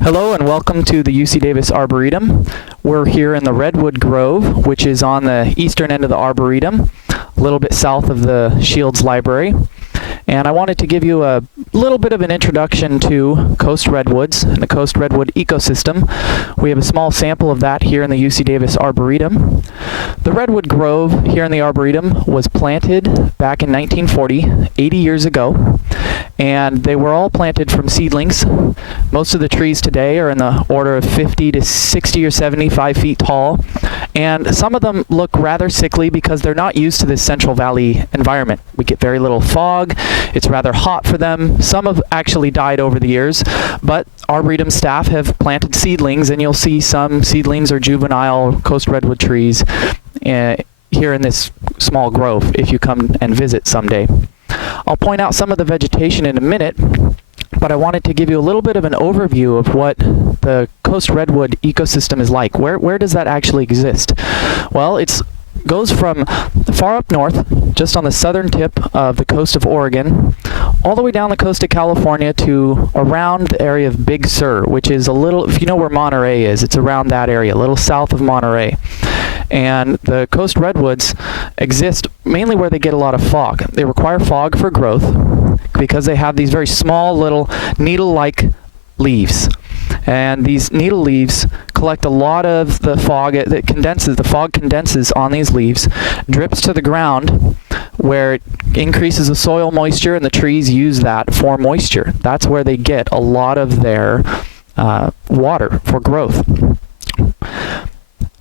Hello and welcome to the UC Davis Arboretum. We're here in the Redwood Grove, which is on the eastern end of the Arboretum, a little bit south of the Shields Library. And I wanted to give you a little bit of an introduction to coast redwoods and the coast redwood ecosystem. We have a small sample of that here in the UC Davis Arboretum. The Redwood Grove here in the Arboretum was planted back in 1940, 80 years ago, and they were all planted from seedlings. Most of the trees today are in the order of 50 to 60 or 75 feet tall, and some of them look rather sickly because they're not used to this Central Valley environment. We get very little fog. It's rather hot for them. Some have actually died over the years, but Arboretum staff have planted seedlings, and you'll see some seedlings or juvenile coast redwood trees here in this small grove if you come and visit someday. I'll point out some of the vegetation in a minute, but I wanted to give you a little bit of an overview of what the coast redwood ecosystem is like. Where does that actually exist? Well, it goes from far up north, just on the southern tip of the coast of Oregon, all the way down the coast of California to around the area of Big Sur, which is a little, if you know where Monterey is, it's around that area, a little south of Monterey. And the coast redwoods exist mainly where they get a lot of fog. They require fog for growth because they have these very small little needle-like leaves. And these needle leaves collect a lot of the fog that condenses. The fog condenses on these leaves, drips to the ground where it increases the soil moisture, and the trees use that for moisture. That's where they get a lot of their water for growth.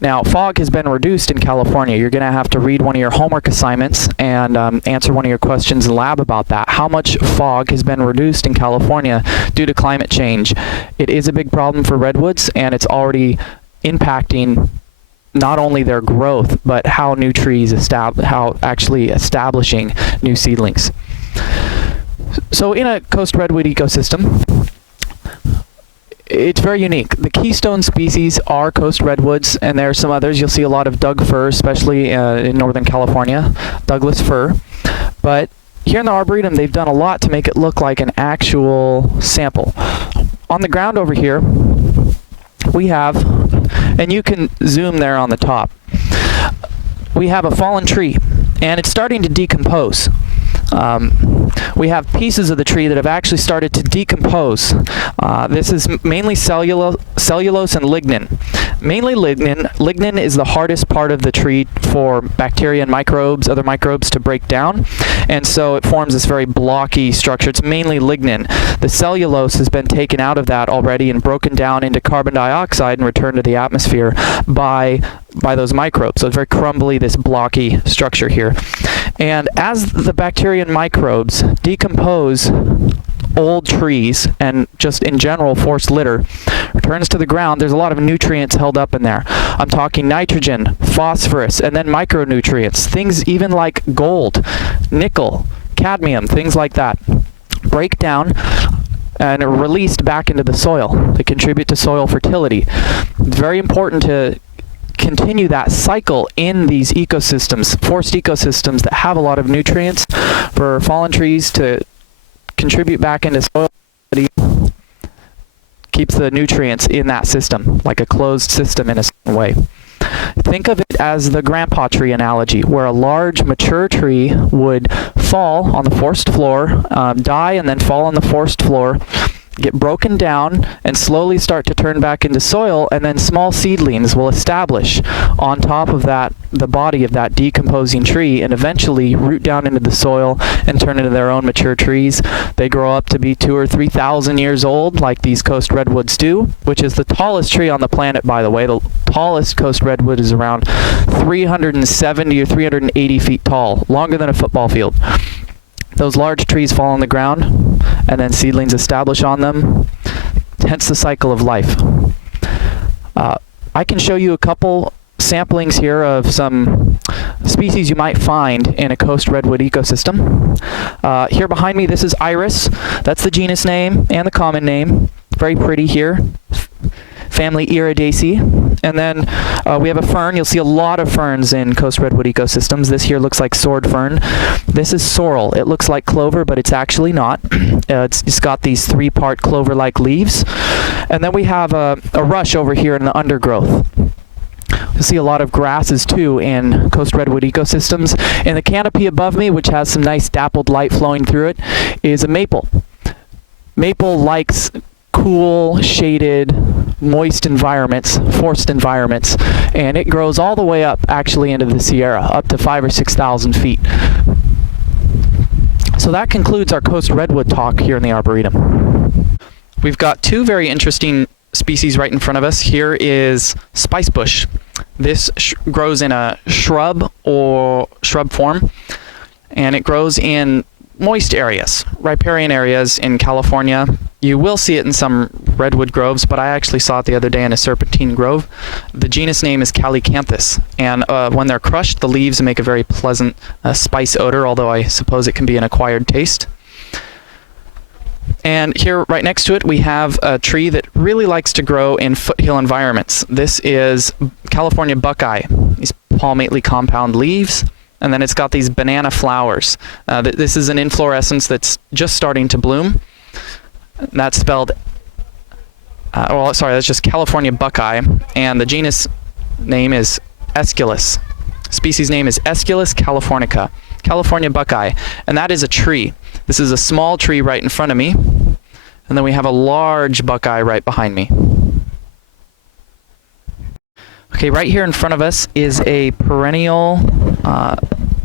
Now, fog has been reduced in California. You're going to have to read one of your homework assignments and answer one of your questions in lab about that. How much fog has been reduced in California due to climate change? It is a big problem for redwoods, and it's already impacting not only their growth, but how new trees establishing new seedlings. So in a coast redwood ecosystem, it's very unique. The keystone species are coast redwoods, and there are some others. You'll see a lot of Doug fir, especially in Northern California, Douglas fir. But here in the Arboretum, they've done a lot to make it look like an actual sample. On the ground over here, we have, and you can zoom there on the top, we have a fallen tree, and it's starting to decompose. We have pieces of the tree that have actually started to decompose. This is mainly cellulose and lignin. Mainly lignin. Lignin is the hardest part of the tree for bacteria and microbes, other microbes, to break down, and so it forms this very blocky structure. It's mainly lignin. The cellulose has been taken out of that already and broken down into carbon dioxide and returned to the atmosphere by those microbes. So it's very crumbly, this blocky structure here. And as the bacteria and microbes decompose old trees and just in general forced litter returns to the ground, there's a lot of nutrients held up in there. I'm talking nitrogen, phosphorus, and then micronutrients. Things even like gold, nickel, cadmium, things like that break down and are released back into the soil. They contribute to soil fertility. It's very important to continue that cycle in these ecosystems, forest ecosystems that have a lot of nutrients, for fallen trees to contribute back into soil. Keeps the nutrients in that system, like a closed system in a certain way. Think of it as the grandpa tree analogy, where a large mature tree would fall on the forest floor, die and then fall on the forest floor, get broken down and slowly start to turn back into soil, and then small seedlings will establish on top of that, the body of that decomposing tree, and eventually root down into the soil and turn into their own mature trees. They grow up to be 2,000 or 3,000 years old, like these coast redwoods do, which is the tallest tree on the planet, by the way. The tallest coast redwood is around 370 or 380 feet tall, longer than a football field. Those large trees fall on the ground, and then seedlings establish on them, hence the cycle of life. I can show you a couple samplings here of some species you might find in a coast redwood ecosystem. Here behind me, this is iris. That's the genus name and the common name. Very pretty here. Family Iridaceae. And then we have a fern. You'll see a lot of ferns in coast redwood ecosystems. This here looks like sword fern. This is sorrel. It looks like clover, but it's actually not. It's got these three-part clover-like leaves. And then we have a rush over here in the undergrowth. You'll see a lot of grasses too in coast redwood ecosystems. And the canopy above me, which has some nice dappled light flowing through it, is a maple. Maple likes cool, shaded, moist environments, forest environments, and it grows all the way up actually into the Sierra, up to 5,000 or 6,000 feet. So that concludes our coast redwood talk here in the Arboretum. We've got two very interesting species right in front of us. Here is spicebush. This grows in a shrub or shrub form, and it grows in moist areas, riparian areas in California. You will see it in some redwood groves, but I actually saw it the other day in a serpentine grove. The genus name is Calycanthus, and when they're crushed, the leaves make a very pleasant spice odor, although I suppose it can be an acquired taste. And here, right next to it, we have a tree that really likes to grow in foothill environments. This is California buckeye, these palmately compound leaves. And then it's got these banana flowers. This is an inflorescence that's just starting to bloom. That's spelled, that's just California buckeye. And the genus name is Aesculus. Species name is Aesculus californica, California buckeye. And that is a tree. This is a small tree right in front of me. And then we have a large buckeye right behind me. Okay, right here in front of us is a perennial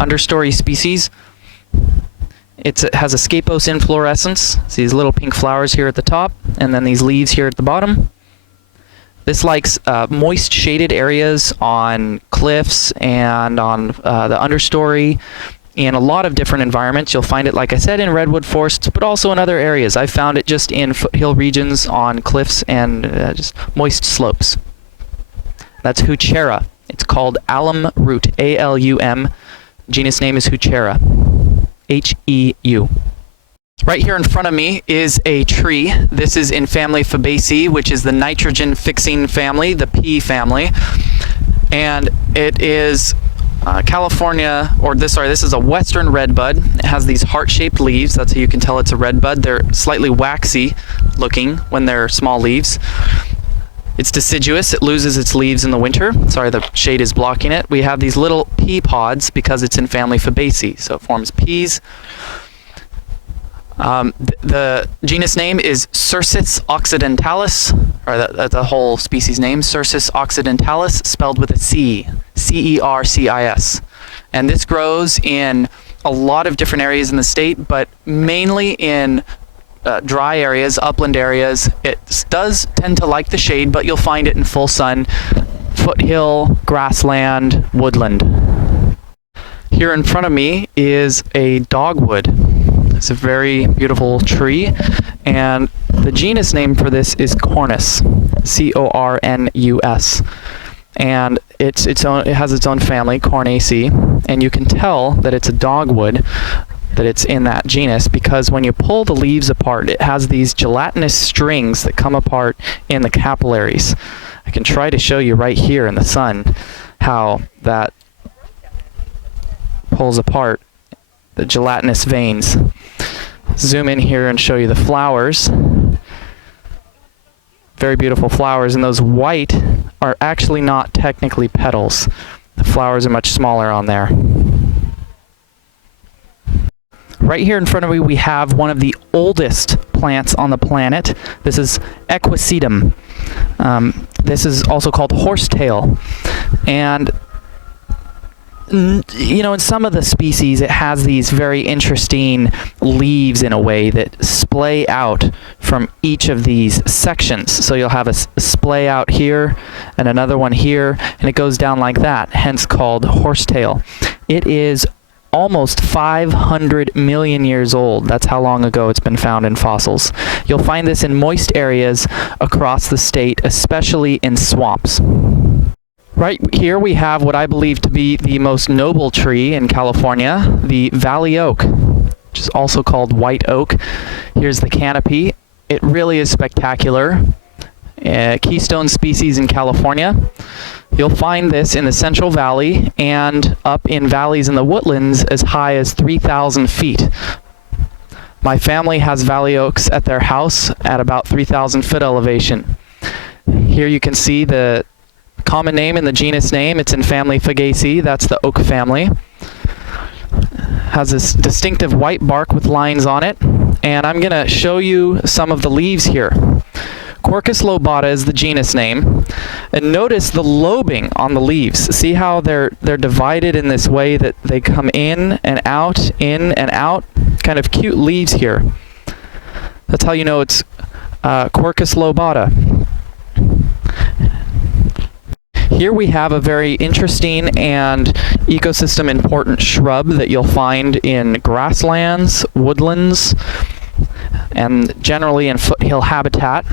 understory species. It has a scapose inflorescence. See these little pink flowers here at the top, and then these leaves here at the bottom. This likes moist shaded areas on cliffs and on the understory. In a lot of different environments. You'll find it, like I said, in redwood forests, but also in other areas. I found it just in foothill regions on cliffs and just moist slopes. That's Heuchera. It's called alum root, A-L-U-M. Genus name is Heuchera, H-E-U. Right here in front of me is a tree. This is in family Fabaceae, which is the nitrogen-fixing family, the pea family. And it is this is a western redbud. It has these heart-shaped leaves. That's how you can tell it's a redbud. They're slightly waxy looking when they're small leaves. It's deciduous. It loses its leaves in the winter. Sorry, the shade is blocking it. We have these little pea pods because it's in family Fabaceae, so it forms peas. The genus name is Cercis occidentalis, or the whole species name, Cercis occidentalis, spelled with a C, C-E-R-C-I-S. And this grows in a lot of different areas in the state, but mainly in dry areas, upland areas. It does tend to like the shade, but you'll find it in full sun, foothill, grassland, woodland. Here in front of me is a dogwood. It's a very beautiful tree, and the genus name for this is Cornus, C-O-R-N-U-S. And it has its own family, Cornaceae, and you can tell that it's a dogwood, that it's in that genus, because when you pull the leaves apart, it has these gelatinous strings that come apart in the capillaries. I can try to show you right here in the sun how that pulls apart the gelatinous veins. Zoom in here and show you the flowers. Very beautiful flowers, and those white are actually not technically petals. The flowers are much smaller on there. Right here in front of me we have one of the oldest plants on the planet. This is Equisetum. This is also called horsetail. And you know, in some of the species it has these very interesting leaves in a way that splay out from each of these sections. So you'll have a splay out here and another one here, and it goes down like that, hence called horsetail. It is almost 500 million years old. That's how long ago it's been found in fossils. You'll find this in moist areas across the state, especially in swamps. Right here we have what I believe to be the most noble tree in California, the valley oak, which is also called white oak. Here's the canopy. It really is spectacular. keystone species in California. You'll find this in the Central Valley and up in valleys in the woodlands as high as 3,000 feet. My family has valley oaks at their house at about 3,000 foot elevation. Here you can see the common name and the genus name. It's in family Fagaceae. That's the oak family. Has this distinctive white bark with lines on it. And I'm going to show you some of the leaves here. Quercus lobata is the genus name. And notice the lobing on the leaves. See how they're divided in this way that they come in and out, kind of cute leaves here. That's how you know it's Quercus lobata. Here we have a very interesting and ecosystem important shrub that you'll find in grasslands, woodlands, and generally in foothill habitat.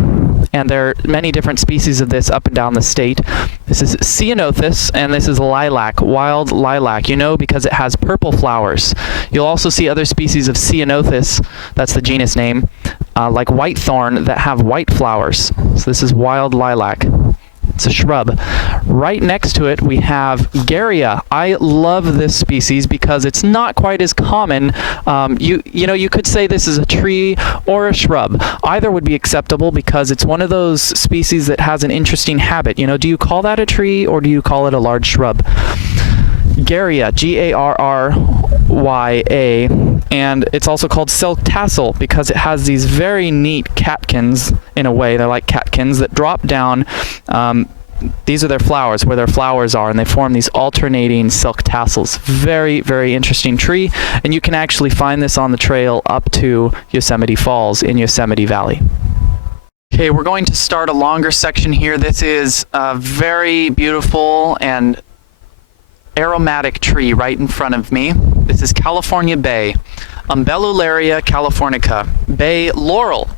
And there are many different species of this up and down the state. This is Ceanothus, and this is lilac, wild lilac. You know because it has purple flowers. You'll also see other species of Ceanothus, that's the genus name, like whitethorn, that have white flowers. So this is wild lilac. It's a shrub. Right next to it we have Garrya. I love this species because it's not quite as common. You could say this is a tree or a shrub. Either would be acceptable because it's one of those species that has an interesting habit. Do you call that a tree or do you call it a large shrub? Garrya, Garrya, and it's also called silk tassel because it has these very neat catkins, in a way. They're like catkins that drop down. These are their flowers, where their flowers are, and they form these alternating silk tassels. Very, very interesting tree, and you can actually find this on the trail up to Yosemite Falls in Yosemite Valley. Okay, we're going to start a longer section here. This is a very beautiful and aromatic tree right in front of me. This is California Bay, Umbellularia californica, bay laurel.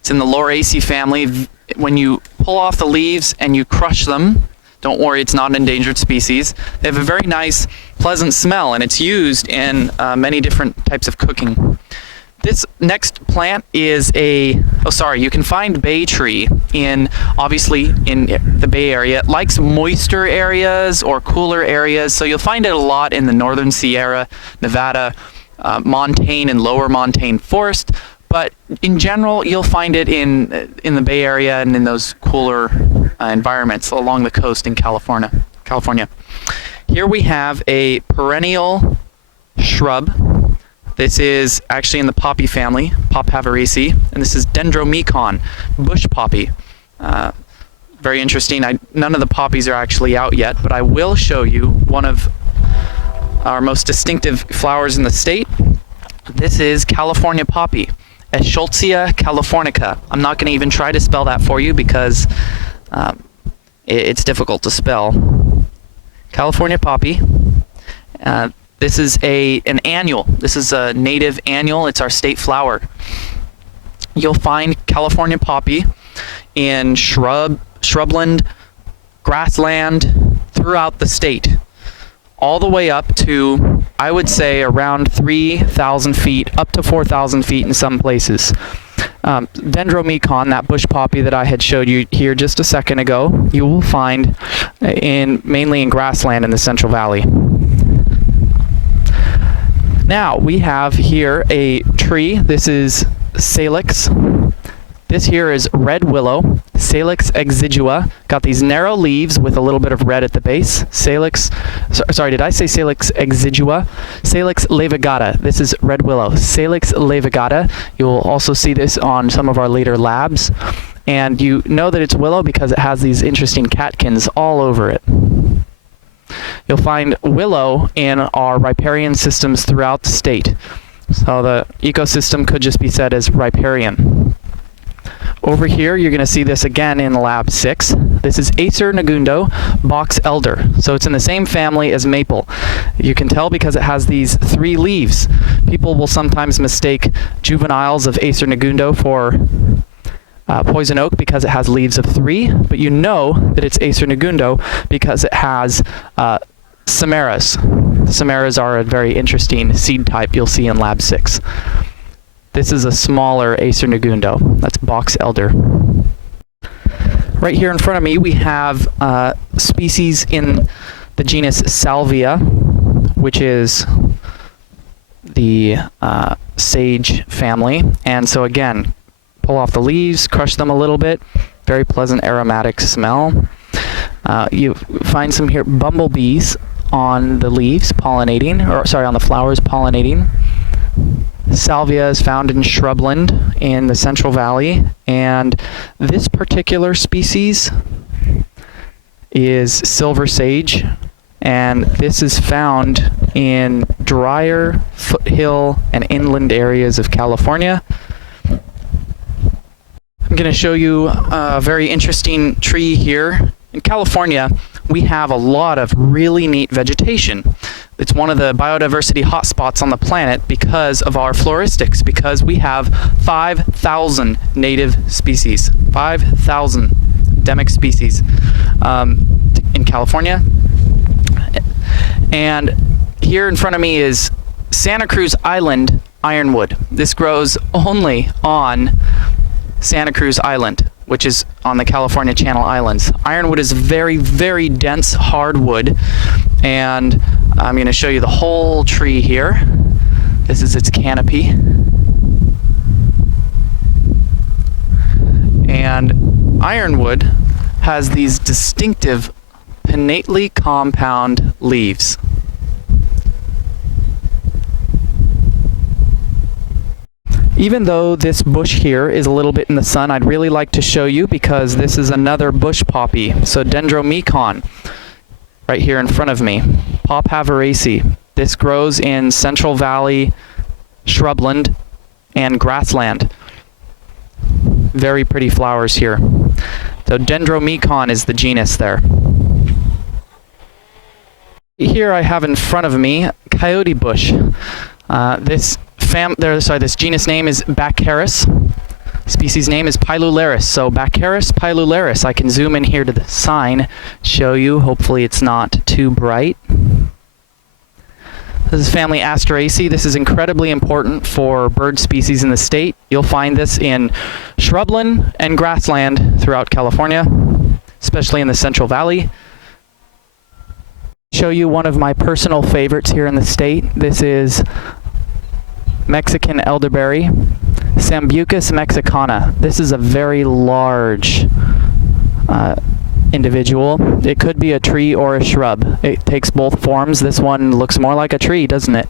It's in the Lauraceae family. When you pull off the leaves and you crush them, don't worry, it's not an endangered species. They have a very nice, pleasant smell, and it's used in many different types of cooking. This next plant is you can find bay tree obviously in the Bay Area. It likes moister areas or cooler areas, so you'll find it a lot in the northern Sierra, Nevada, montane and lower montane forest. But in general, you'll find it in the Bay Area and in those cooler environments along the coast in California. Here we have a perennial shrub. This is actually in the poppy family, Papaveraceae, and this is Dendromecon, bush poppy. Very interesting. None of the poppies are actually out yet, but I will show you one of our most distinctive flowers in the state. This is California poppy, Eschscholzia californica. I'm not going to even try to spell that for you because it's difficult to spell. California poppy. This is an annual. This is a native annual. It's our state flower. You'll find California poppy in shrubland, grassland throughout the state, all the way up to, I would say, around 3,000 feet, up to 4,000 feet in some places. Dendromecon, that bush poppy that I had showed you here just a second ago, you will find mainly in grassland in the Central Valley. Now, we have here a tree. This is Salix. This here is red willow, Salix exigua. Got these narrow leaves with a little bit of red at the base. Sorry, did I say Salix exigua? Salix laevigata. This is red willow, Salix laevigata. You'll also see this on some of our later labs. And you know that it's willow because it has these interesting catkins all over it. You'll find willow in our riparian systems throughout the state. So the ecosystem could just be said as riparian. Over here, you're going to see this again in Lab 6. This is Acer negundo, box elder. So it's in the same family as maple. You can tell because it has these 3 leaves. People will sometimes mistake juveniles of Acer negundo for poison oak because it has leaves of 3, but you know that it's Acer negundo because it has samaras. Samaras are a very interesting seed type you'll see in Lab 6. This is a smaller Acer negundo. That's box elder. Right here in front of me we have species in the genus Salvia, which is the sage family. And so again, pull off the leaves, crush them a little bit, very pleasant aromatic smell. You find some here bumblebees on the leaves pollinating, or sorry, on the flowers pollinating. Salvia is found in shrubland in the Central Valley, and this particular species is silver sage, and this is found in drier foothill and inland areas of California. I'm going to show you a very interesting tree here. In California, we have a lot of really neat vegetation. It's one of the biodiversity hotspots on the planet because of our floristics, because we have 5,000 native species, 5,000 endemic species in California. And here in front of me is Santa Cruz Island ironwood. This grows only on Santa Cruz Island, which is on the California Channel Islands. Ironwood is very, very dense hardwood, and I'm going to show you the whole tree here. This is its canopy. And ironwood has these distinctive pinnately compound leaves. Even though this bush here is a little bit in the sun, I'd really like to show you because this is another bush poppy. So Dendromecon, right here in front of me. Pophaveraceae. This grows in Central Valley, shrubland, and grassland. Very pretty flowers here. So Dendromecon is the genus there. Here I have in front of me coyote bush. This genus name is Baccharis. Species name is Pilularis. So Baccharis pilularis. I can zoom in here to the sign, show you. Hopefully it's not too bright. This is family Asteraceae. This is incredibly important for bird species in the state. You'll find this in shrubland and grassland throughout California, especially in the Central Valley. Show you one of my personal favorites here in the state. This is Mexican elderberry, Sambucus mexicana. This is a very large individual. It could be a tree or a shrub. It takes both forms. This one looks more like a tree, doesn't it?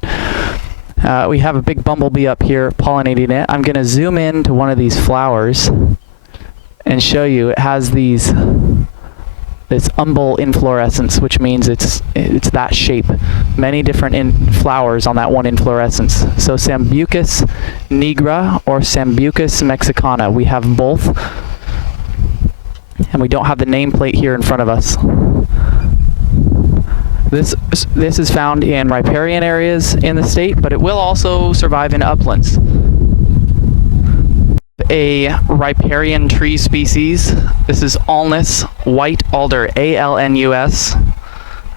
We have a big bumblebee up here pollinating it. I'm going to zoom in to one of these flowers and show you. It has this umbel inflorescence, which means it's that shape. Many different flowers on that one inflorescence. So Sambucus nigra or Sambucus mexicana. We have both, and we don't have the nameplate here in front of us. This is found in riparian areas in the state, but it will also survive in uplands. A riparian tree species. This is Alnus white alder, A-L-N-U-S.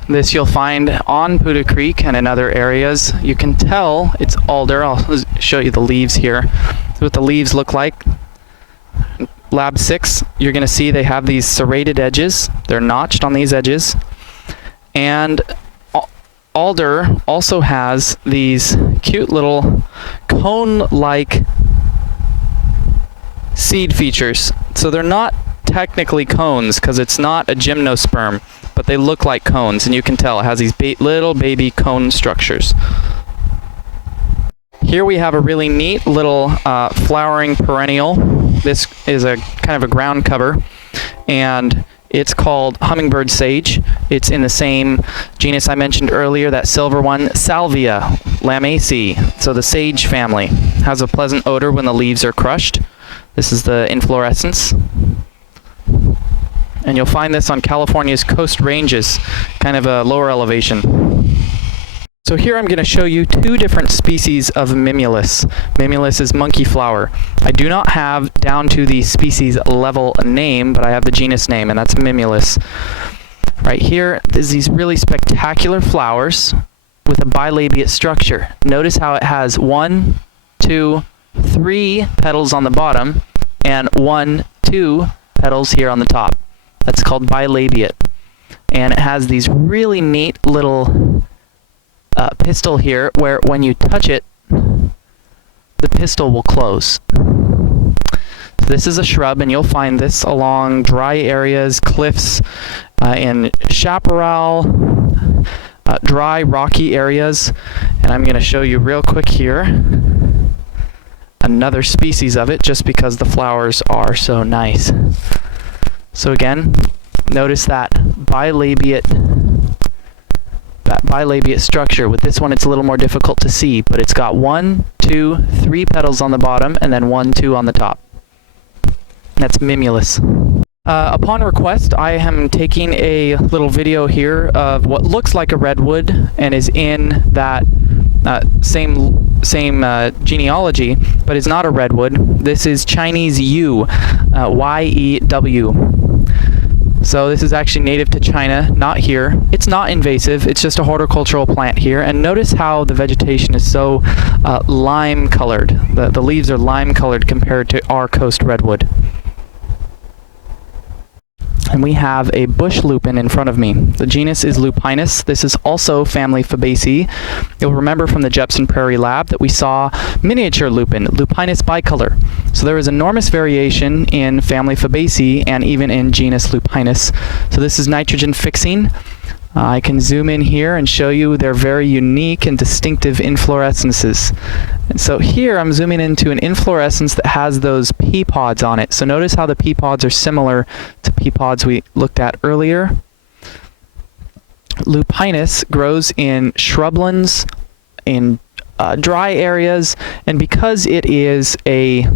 This you'll find on Poudre Creek and in other areas. You can tell it's alder. I'll show you the leaves here. That's what the leaves look like. Lab 6, you're going to see they have these serrated edges. They're notched on these edges. And alder also has these cute little cone-like seed features. So they're not technically cones because it's not a gymnosperm, but they look like cones, and you can tell it has these little baby cone structures. Here we have a really neat little flowering perennial. This is a kind of a ground cover, and it's called hummingbird sage. It's in the same genus I mentioned earlier, that silver one, Salvia lamaceae. So the sage family has a pleasant odor when the leaves are crushed. This is the inflorescence. And you'll find this on California's coast ranges, kind of a lower elevation. So here I'm going to show you two different species of Mimulus. Mimulus is monkey flower. I do not have down to the species level name, but I have the genus name, and that's Mimulus. Right here is these really spectacular flowers with a bilabiate structure. Notice how it has 1, 2, 3 petals on the bottom and 1, 2 petals here on the top. That's called bilabiate. And it has these really neat little pistil here where when you touch it, the pistil will close. So this is a shrub, and you'll find this along dry areas, cliffs, in chaparral, dry, rocky areas. And I'm going to show you real quick here another species of it, just because the flowers are so nice. So again, notice that bilabiate structure. With this one, it's a little more difficult to see, but it's got 1, 2, 3 petals on the bottom, and then 1, 2 on the top. That's mimulus. Upon request, I am taking a little video here of what looks like a redwood and is in that same genealogy, but is not a redwood. This is Chinese yew, Y-E-W. So this is actually native to China, not here. It's not invasive, it's just a horticultural plant here. And notice how the vegetation is so lime colored. The leaves are lime colored compared to our coast redwood. And we have a bush lupin in front of me. The genus is Lupinus. This is also family Fabaceae. You'll remember from the Jepson Prairie Lab that we saw miniature lupin, Lupinus bicolor. So there is enormous variation in family Fabaceae and even in genus Lupinus. So this is nitrogen fixing. I can zoom in here and show you their very unique and distinctive inflorescences. And so here I'm zooming into an inflorescence that has those pea pods on it. So notice how the pea pods are similar to pea pods we looked at earlier. Lupinus grows in shrublands, in dry areas, and because it is a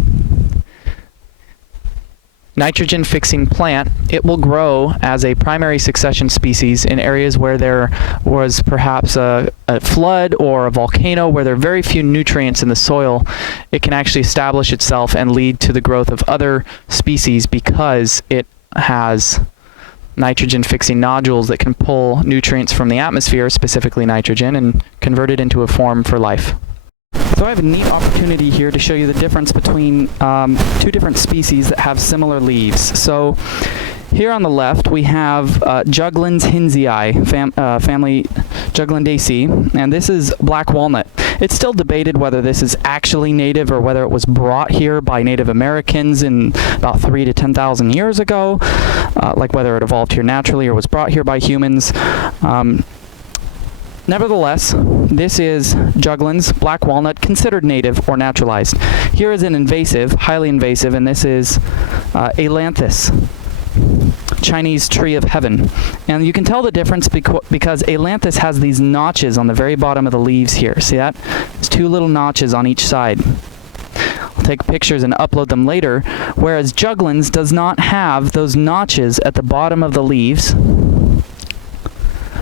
nitrogen fixing plant, it will grow as a primary succession species in areas where there was perhaps a flood or a volcano where there are very few nutrients in the soil. It can actually establish itself and lead to the growth of other species because it has nitrogen fixing nodules that can pull nutrients from the atmosphere, specifically nitrogen, and convert it into a form for life. So I have a neat opportunity here to show you the difference between two different species that have similar leaves. So here on the left we have Juglans hinzii, family Juglandaceae, and this is black walnut. It's still debated whether this is actually native or whether it was brought here by Native Americans in about 3,000 to 10,000 years ago, like whether it evolved here naturally or was brought here by humans. Nevertheless, this is Juglans, black walnut, considered native or naturalized. Here is an invasive, highly invasive, and this is Ailanthus, Chinese tree of heaven. And you can tell the difference because Ailanthus has these notches on the very bottom of the leaves here. See that? There's 2 little notches on each side. I'll take pictures and upload them later, whereas Juglans does not have those notches at the bottom of the leaves,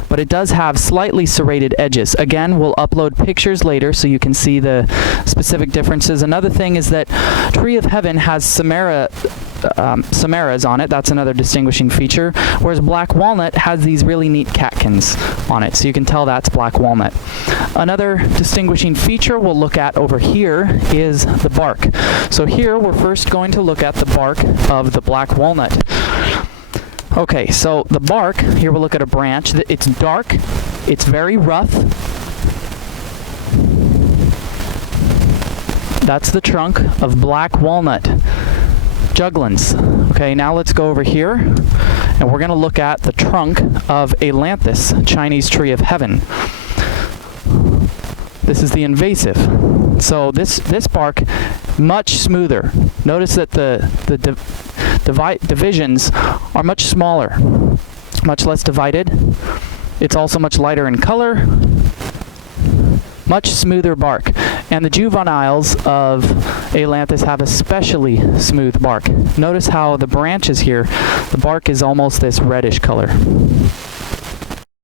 but it does have slightly serrated edges. Again, we'll upload pictures later so you can see the specific differences. Another thing is that Tree of Heaven has samaras on it. That's another distinguishing feature, whereas black walnut has these really neat catkins on it, so you can tell that's black walnut. Another distinguishing feature we'll look at over here is the bark. So here we're first going to look at the bark of the black walnut. Okay, so the bark, here we'll look at a branch. It's dark, it's very rough. That's the trunk of black walnut, Juglans. Okay, now let's go over here, and we're going to look at the trunk of Ailanthus, Chinese tree of heaven. This is the invasive. So this bark, much smoother. Notice that the divisions are much smaller, much less divided. It's also much lighter in color, much smoother bark. And the juveniles of Ailanthus have especially smooth bark. Notice how the branches here, the bark is almost this reddish color.